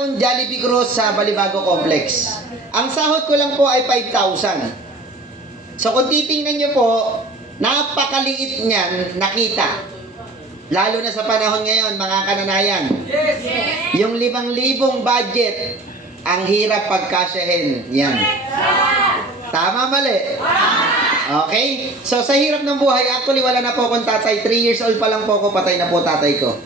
akong Jollibee Cruz sa Balibago Complex. Ang sahod ko lang po ay 5,000. So kung titingnan nyo po, napakaliit niyan nakita. Lalo na sa panahon ngayon, mga kananayan. Yung 5,000 budget, ang hirap pagkasyahin. Yan. Tama, mali? Okay? So sa hirap ng buhay, actually wala na po akong tatay. 3 years old pa lang po ako, patay na po tatay ko.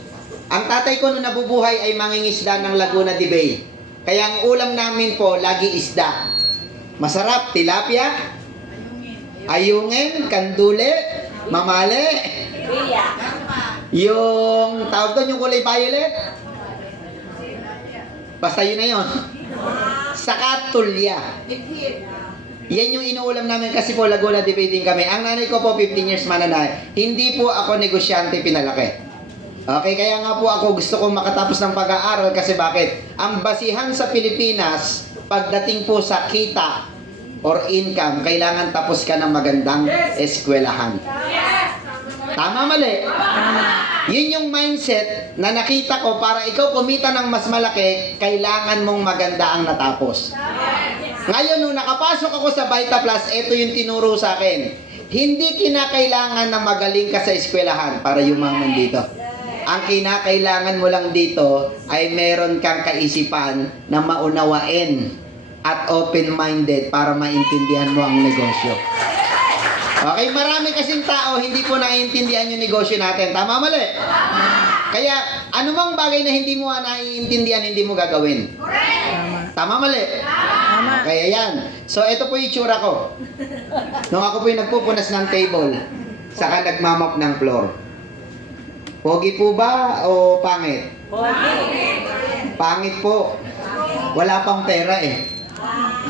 Ang tatay ko nung nabubuhay ay mangingisda ng Laguna de Bay. Kaya ang ulam namin po, lagi isda. Masarap, tilapia, ayungin, kandule, mamale. Yung tawag doon, yung kulay violet. Basta yun na yun. Saka tulya. Yan yung inuulam namin kasi po Laguna de Bay din kami. Ang nanay ko po 15 years mananay. Hindi po ako negosyante pinalaki. Okay, kaya nga po ako gusto kong makatapos ng pag-aaral kasi bakit? Ang basihan sa Pilipinas, pagdating po sa kita or income, kailangan tapos ka ng magandang eskwelahan. Tama, mali? Yun yung mindset na nakita ko para ikaw kumita ng mas malaki, kailangan mong maganda ang natapos. Ngayon, nung nakapasok ako sa Vita Plus, ito yung tinuro sa akin. Hindi kinakailangan na magaling ka sa eskwelahan para yumaman dito. Ang kinakailangan mo lang dito ay meron kang kaisipan na maunawain at open-minded para maintindihan mo ang negosyo. Okay, marami kasing tao hindi po naiintindihan yung negosyo natin. Tama, mali? Kaya, anumang bagay na hindi mo naiintindihan, hindi mo gagawin. Tama, mali? Okay, ayan. So, ito po yung itsura ko. Nung ako po yung nagpupunas ng table, saka nagmamap ng floor. Pogi po ba o pangit? Pangit po. Wala pang pera eh.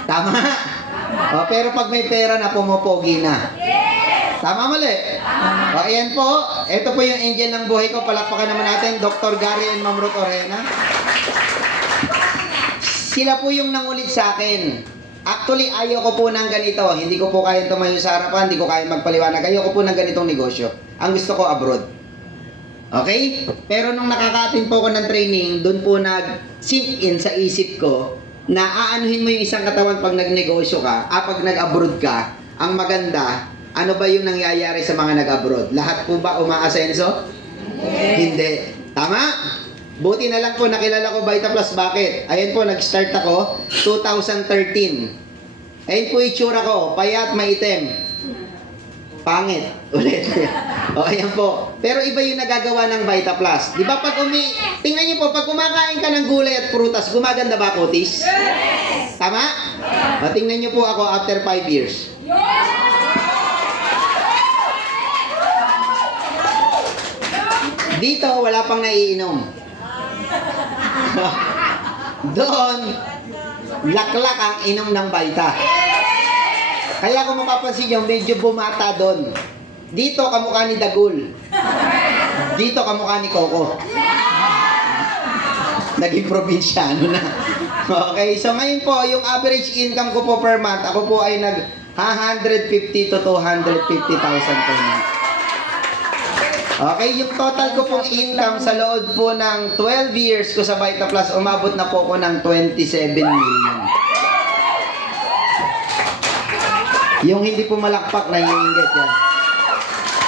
Tama? O, pero pag may pera na, pumopogi na. Tama, mali? O, ayan po. Ito po yung angel ng buhay ko. Palakpakan naman natin, Dr. Gary and Ma'am Ruth Orena. Sila po yung nangulit sa akin. Actually, ayaw ko po ng ganito. Hindi ko po kaya tumayo sa harapan, hindi ko kaya magpaliwanag. Ayaw ko po ng ganitong negosyo. Ang gusto ko abroad. Okay? Pero nung nakaka-attend po ako ng training, doon po nag-sink in sa isip ko na aanuhin mo yung isang katawan pag nagnegosyo ka, pag nag-abroad ka, ang maganda, ano ba yung nangyayari sa mga nag-abroad? Lahat po ba umaasenso? Hindi. Tama? Buti na lang po nakilala ko Vita Plus. Bakit? Ayan po, nag-start ako 2013. Ayan po itsura ko, payat, maitim. Pangit. Ulit. O, ayan po. Pero iba yung nagagawa ng Vita Plus. Di ba pag tingnan niyo po, pag kumakain ka ng gulay at prutas, gumaganda ba kutis? Yes! Tama? O, tingnan niyo po ako after 5 years. Yes! Dito, wala pang naiinom. Doon, laklak ang inom ng Vita. Kaya kung mapapansin nyo, medyo bumata doon. Dito, kamukha ni Dagul. Dito, kamukha ni Coco. Naging probinsyano na. Okay, so ngayon po, yung average income ko po per month, ako po ay nag 150 to 250,000 per month. Okay, yung total ko pong income sa loob po ng 12 years ko sa Vita Plus, umabot na po ko ng 27 million. Yung hindi po malakpak na yung inggit yan.